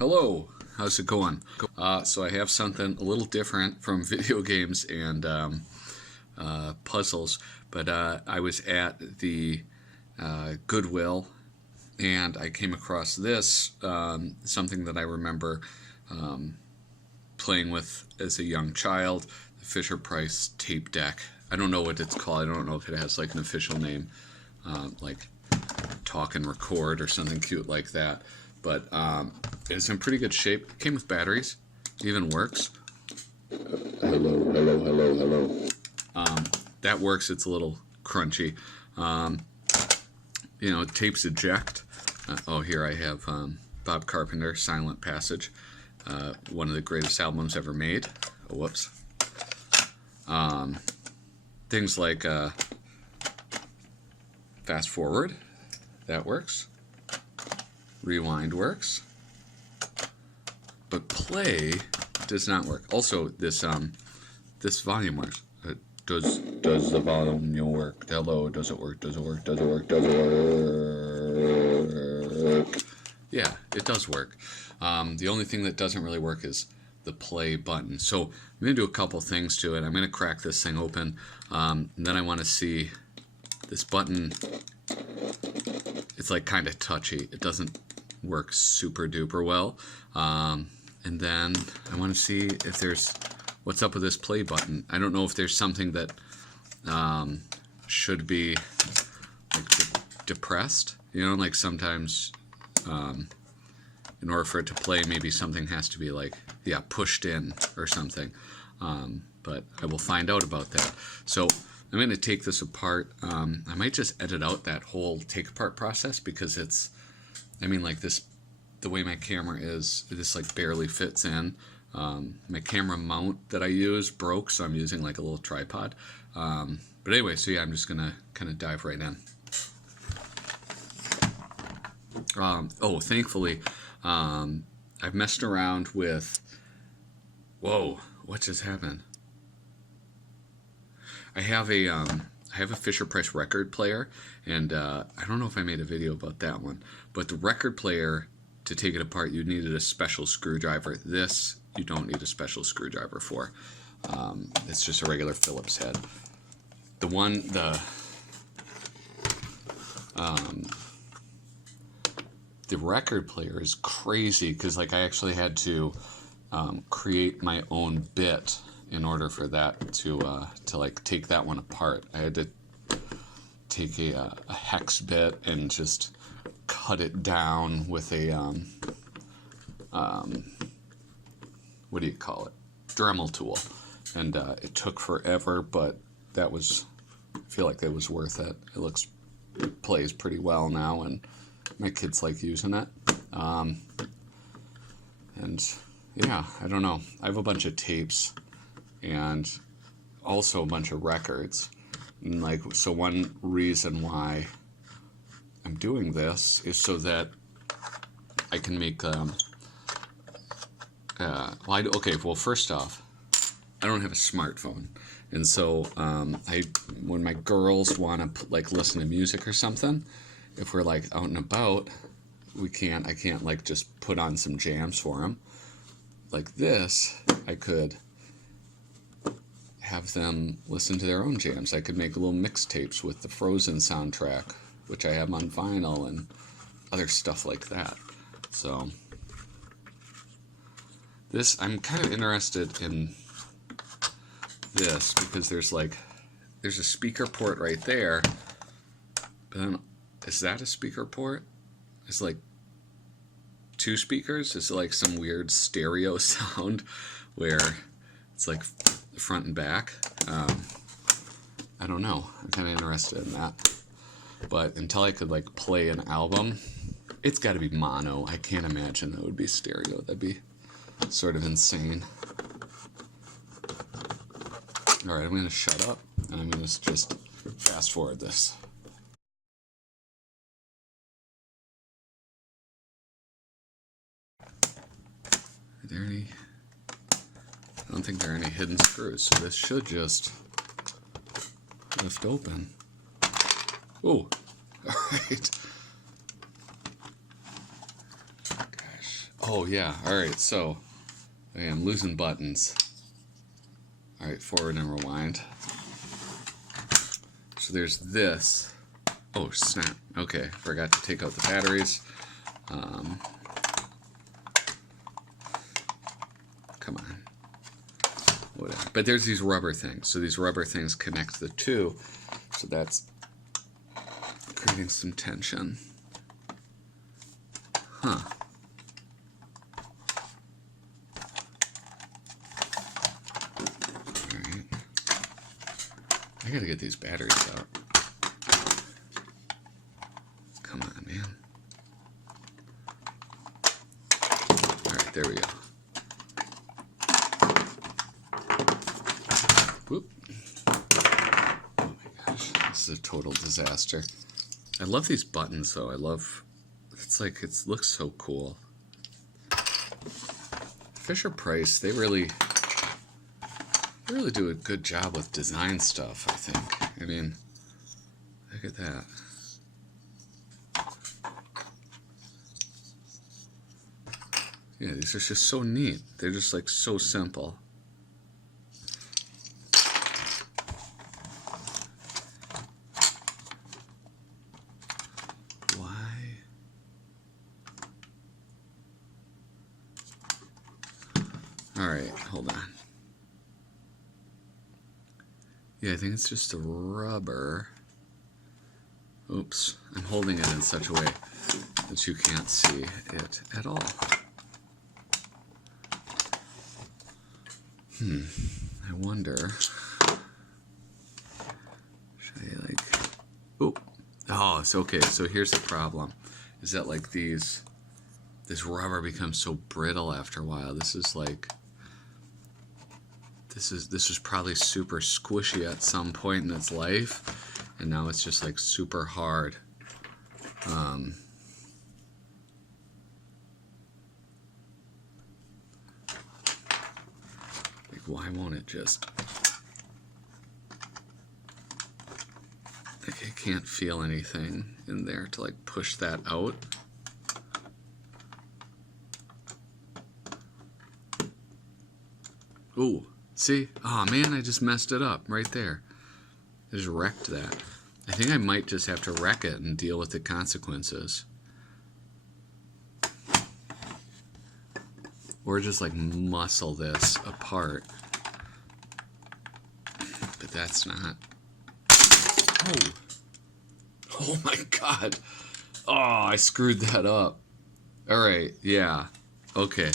Hello, how's it going? So I have something a little different from video games and puzzles, but I was at the Goodwill and I came across this, something that I remember playing with as a young child, the Fisher-Price tape deck. I don't know what it's called. I don't know if it has like an official name, like Talk and Record or something cute like that. But it's in pretty good shape. Came with batteries. Even works. Hello. That works. It's a little crunchy. Tapes eject. Here I have Bob Carpenter, Silent Passage. One of the greatest albums ever made. Oh, whoops. Things like Fast Forward. That works. Rewind works, but play does not work. Also, this volume works. Does the volume work? Hello, does it work? Does it work? Does it work? Does it work? Yeah, it does work. The only thing that doesn't really work is the play button. So I'm gonna do a couple things to it. I'm gonna crack this thing open, and then I want to see this button. It's like kind of touchy. It doesn't work super duper well. And then I want to see if there's what's up with this play button. I don't know if there's something that should be like depressed. Like sometimes in order for it to play, maybe something has to be like pushed in or something. But I will find out about that. So I'm going to take this apart. I might just edit out that whole take apart process because it's, the way my camera is, this like barely fits in. My camera mount that I use broke, so I'm using like a little tripod. But anyway, so yeah, I'm just going to kind of dive right in. Thankfully, I've messed around with, whoa, what just happened? I have a Fisher-Price record player, and I don't know if I made a video about that one, but the record player, to take it apart, you needed a special screwdriver. This, you don't need a special screwdriver for. It's just a regular Phillips head. The record player is crazy because like I actually had to create my own bit in order for that to like take that one apart. I had to take a hex bit and just cut it down with a what do you call it? Dremel tool, and it took forever, but I feel like it was worth it. It plays pretty well now, and my kids like using it. And yeah, I don't know. I have a bunch of tapes and also a bunch of records. And so one reason why I'm doing this is so that I can make first off, I don't have a smartphone, and so when my girls want to listen to music or something, if we're out and about, I can't just put on some jams for them. Like this, I could have them listen to their own jams. I could make little mixtapes with the Frozen soundtrack, which I have on vinyl, and other stuff like that. So I'm kind of interested in this because there's a speaker port right there, but then is that a speaker port? It's like two speakers? Is it like some weird stereo sound where it's like front and back? I don't know. I'm kind of interested in that. But until I could play an album, it's got to be mono. I can't imagine that would be stereo. That'd be sort of insane. Alright, I'm going to shut up and I'm going to just fast forward this. I don't think there are any hidden screws, so this should just lift open. Oh, alright. Gosh. Oh yeah, alright, so I am losing buttons. Alright, forward and rewind. So there's this. Oh snap, okay, forgot to take out the batteries. Come on. Whatever. But there's these rubber things. So these rubber things connect the two. So that's creating some tension. Huh. Alright. I gotta get these batteries out. Come on, man. Alright, there we go. Whoop. Oh my gosh, this is a total disaster. I love these buttons though. It's like, it looks so cool. Fisher-Price, they really do a good job with design stuff, I think. I mean, look at that. Yeah, these are just so neat. They're just like so simple. Alright, hold on. Yeah, I think it's just a rubber. Oops, I'm holding it in such a way that you can't see it at all. I wonder. Should I like... Oh, it's okay. So here's the problem. Is that like this rubber becomes so brittle after a while. This is like... This was probably super squishy at some point in its life, and now it's just like super hard. Like, why won't it just... Like, I can't feel anything in there to like push that out. Ooh. See? Oh man, I just messed it up right there. I just wrecked that. I think I might just have to wreck it and deal with the consequences. Or just like muscle this apart. But that's not. Oh. Oh my god. Oh, I screwed that up. Alright, yeah. Okay.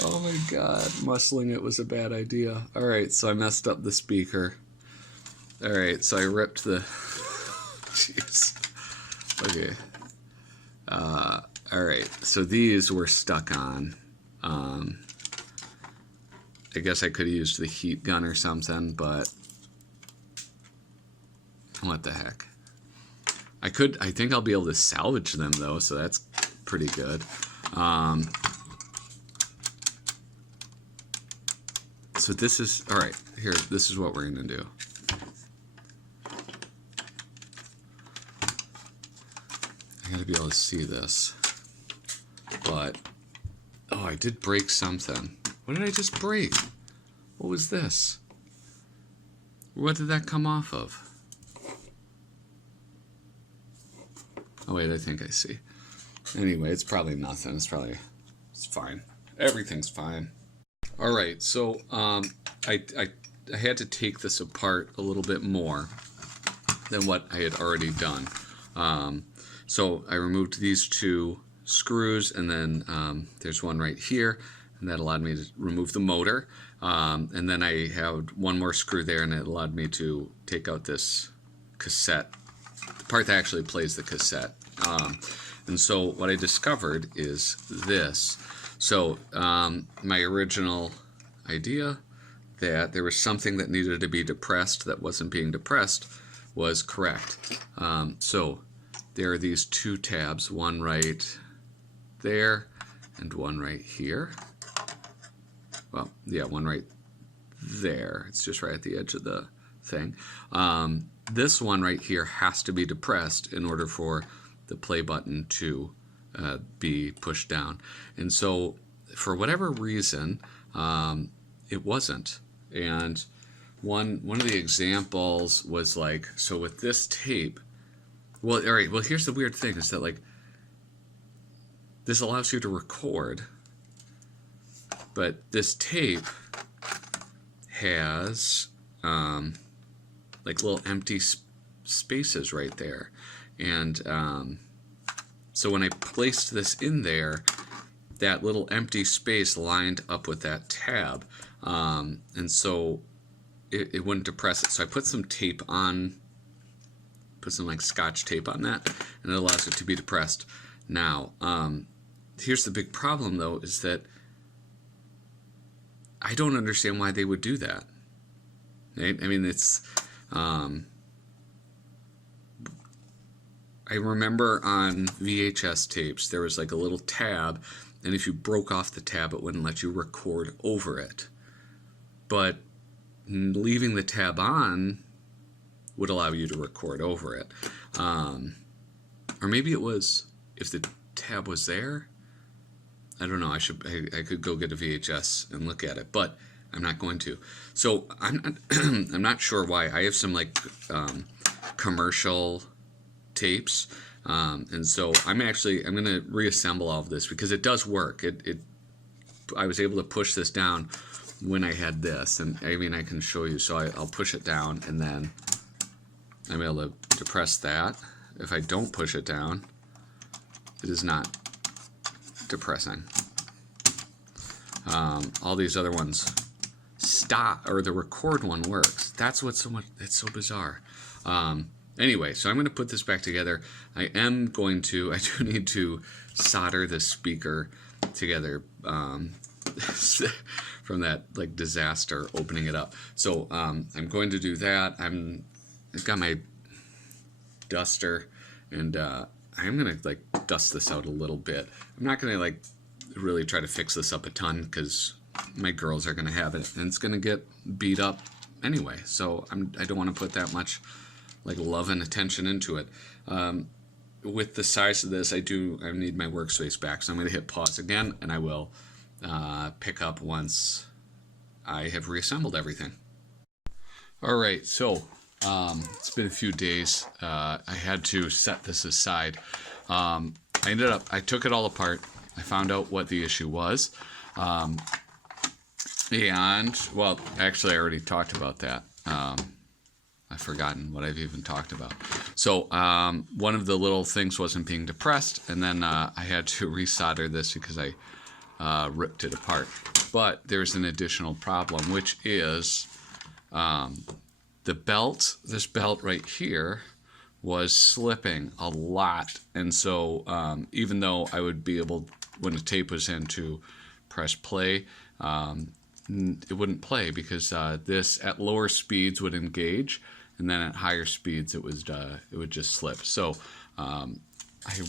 Oh my god, muscling it was a bad idea. Alright, so I messed up the speaker. Alright, so I ripped the... Jeez. Okay. Alright, so these were stuck on. I guess I could have used the heat gun or something, but... What the heck. I think I'll be able to salvage them though, so that's pretty good. So this is, alright, here, this is what we're going to do. I gotta be able to see this. But, oh, I did break something. What did I just break? What was this? What did that come off of? Oh wait, I think I see. Anyway, it's probably nothing. It's fine. Everything's fine. All right, so I had to take this apart a little bit more than what I had already done. So I removed these two screws, and then there's one right here, and that allowed me to remove the motor. And then I had one more screw there, and it allowed me to take out this cassette, the part that actually plays the cassette. And so what I discovered is this. So my original idea that there was something that needed to be depressed that wasn't being depressed was correct. So there are these two tabs, one right there and one right here. Well, yeah, one right there. It's just right at the edge of the thing. This one right here has to be depressed in order for the play button to be pushed down. And so for whatever reason, it wasn't. And one of the examples was like, so with this tape, well, all right, well, here's the weird thing is that like this allows you to record, but this tape has like little empty spaces right there. And so when I placed this in there, that little empty space lined up with that tab. And so it wouldn't depress it. So I put some tape on, put some like Scotch tape on that, and it allows it to be depressed. Now, here's the big problem though, is that I don't understand why they would do that. Right? I mean, it's, I remember on VHS tapes, there was like a little tab, and if you broke off the tab, it wouldn't let you record over it. But leaving the tab on would allow you to record over it. Or maybe it was, if the tab was there, I don't know, I could go get a VHS and look at it, but I'm not going to. So I'm not sure why. I have some like commercial tapes, and so I'm going to reassemble all of this because it does work. I was able to push this down when I had this, and I mean I can show you. So I'll push it down, and then I'm able to depress that. If I don't push it down, it is not depressing. All these other ones stop, or the record one works. That's what's so much. It's so bizarre. Anyway, so I'm going to put this back together. I do need to solder the speaker together from that like disaster opening it up. So I'm going to do that. I've got my duster, and I'm gonna like dust this out a little bit. I'm not gonna like really try to fix this up a ton because my girls are gonna have it and it's gonna get beat up anyway. So I don't want to put that much like love and attention into it. With the size of this, I need my workspace back. So I'm gonna hit pause again, and I will pick up once I have reassembled everything. All right, so it's been a few days. I had to set this aside. I took it all apart. I found out what the issue was. And, well, actually, I already talked about that. I've forgotten what I've even talked about. So one of the little things wasn't being depressed, and then I had to resolder this because I ripped it apart. But there's an additional problem, which is the belt, this belt right here, was slipping a lot. And so even though I would be able, when the tape was in, to press play, it wouldn't play because this at lower speeds would engage, and then at higher speeds it would just slip. So I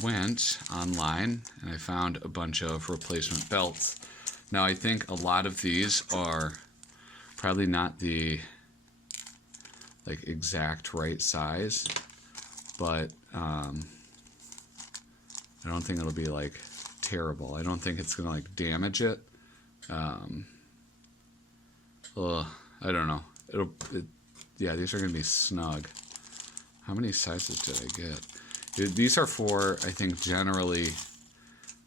went online and I found a bunch of replacement belts. Now I think a lot of these are probably not the like exact right size, but I don't think it'll be like terrible. I don't think it's gonna like damage it. I don't know. Yeah, these are gonna be snug. How many sizes did I get? These are for, I think, generally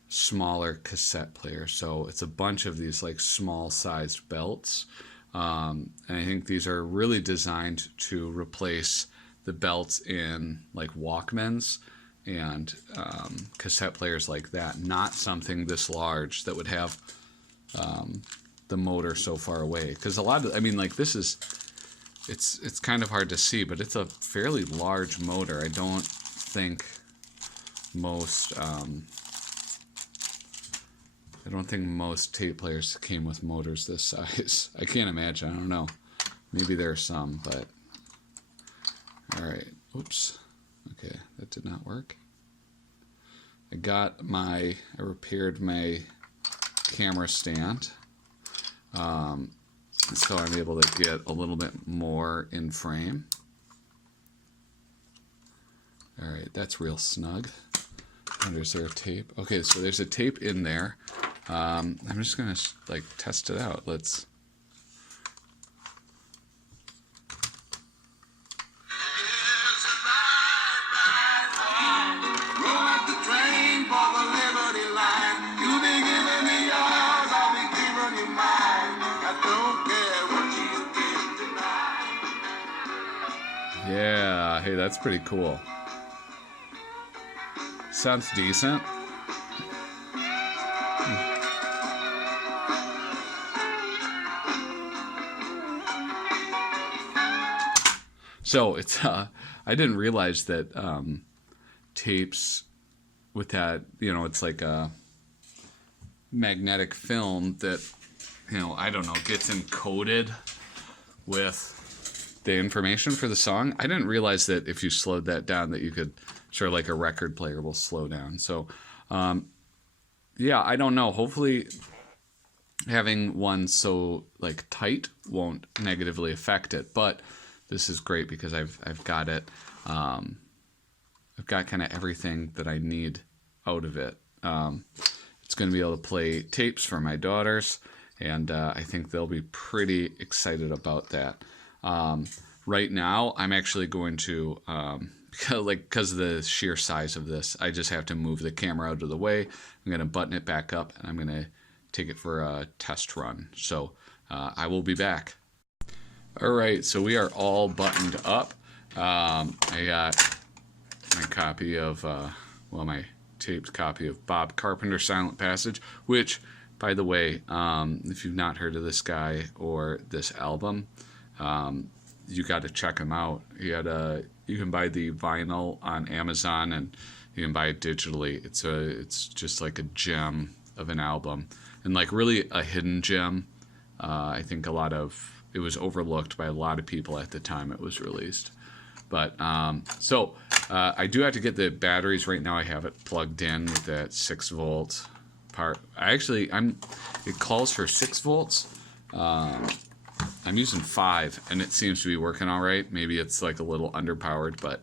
smaller cassette players. So it's a bunch of these like small sized belts. And I think these are really designed to replace the belts in like Walkmans and cassette players like that. Not something this large that would have the motor so far away. Because a lot of, I mean, like this is, it's kind of hard to see, but it's a fairly large motor. I don't think most tape players came with motors this size. I can't imagine. I don't know. Maybe there are some, but all right. Oops. Okay, that did not work. I repaired my camera stand, so I'm able to get a little bit more in frame. All right, that's real snug. And is there a tape? Okay, so there's a tape in there. I'm just gonna like test it out. Let's. Yeah, hey, that's pretty cool. Sounds decent. So it's I didn't realize that tapes with that, it's like a magnetic film that, I don't know, gets encoded with the information for the song. I didn't realize that if you slowed that down that you could, sort of like a record player will slow down. So, yeah, I don't know. Hopefully having one so like tight won't negatively affect it, but this is great because I've got it. I've got kind of everything that I need out of it. It's going to be able to play tapes for my daughters, and I think they'll be pretty excited about that. Right now, I'm actually going to, because of the sheer size of this, I just have to move the camera out of the way. I'm going to button it back up, and I'm going to take it for a test run. So I will be back. All right, so we are all buttoned up. I got my copy of, my taped copy of Bob Carpenter's Silent Passage, which, by the way, if you've not heard of this guy or this album, you got to check him out. You can buy the vinyl on Amazon, and you can buy it digitally. It's just like a gem of an album, and like really a hidden gem. I think it was overlooked by a lot of people at the time it was released. But I do have to get the batteries right now. I have it plugged in with that 6-volt part. It calls for 6 volts. I'm using 5, and it seems to be working all right. Maybe it's like a little underpowered, but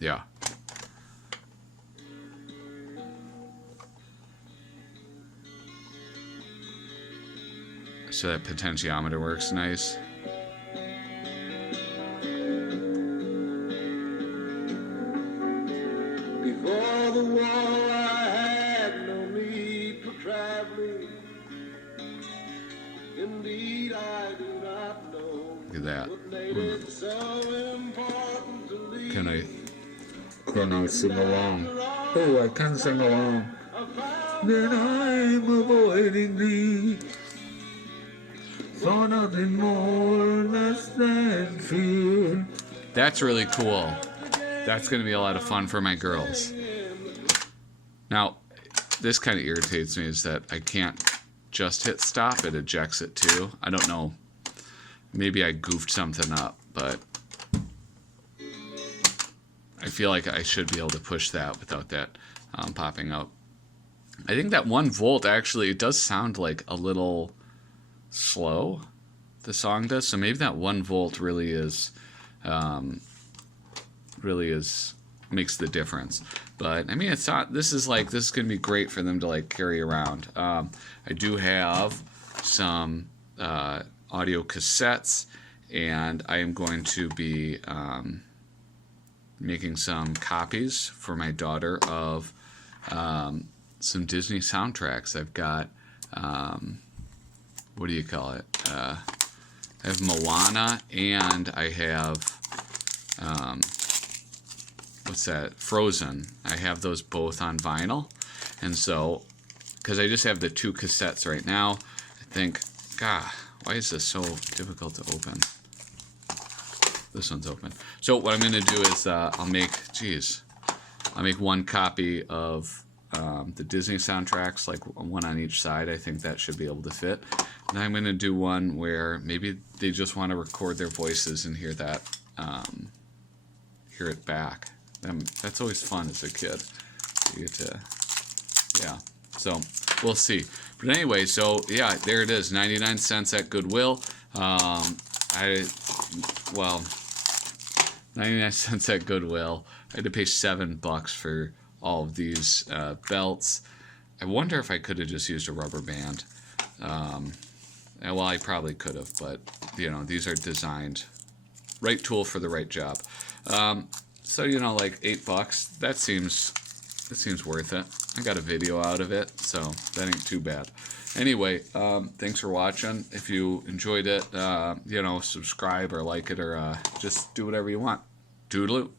yeah. So that potentiometer works nice. Before the war, I had no need for traveling. Indeed, I do not know. Look at that. Can I sing along? Oh, I can sing along. Then I'm avoiding thee. For nothing more, less than fear. That's really cool. That's going to be a lot of fun for my girls. Now, this kind of irritates me is that I can't just hit stop. It ejects it too. I don't know. Maybe I goofed something up, but I feel like I should be able to push that without that popping up. I think that 1 volt actually, it does sound like a little slow, the song does, so maybe that 1 volt really is makes the difference. But I mean, it's not, this is gonna be great for them to like carry around. I do have some audio cassettes, and I am going to be making some copies for my daughter of some Disney soundtracks. I've got what do you call it? I have Moana, and I have what's that? Frozen. I have those both on vinyl, and so because I just have the 2 cassettes right now, I think, God, why is this so difficult to open? This one's open. So what I'm going to do is I'll make 1 copy of the Disney soundtracks, like one on each side. I think that should be able to fit. And I'm going to do one where maybe they just want to record their voices and hear that, hear it back. That's always fun as a kid. You get to, yeah. So we'll see. But anyway, so yeah, there it is, 99 cents at Goodwill. 99 cents at Goodwill. I had to pay $7 for all of these belts. I wonder if I could have just used a rubber band. Well, I probably could have, but you know, these are designed, right tool for the right job. So you know, like $8, that seems worth it. I got a video out of it, so that ain't too bad. Anyway, thanks for watching. If you enjoyed it, you know, subscribe or like it, or just do whatever you want. Toodaloo.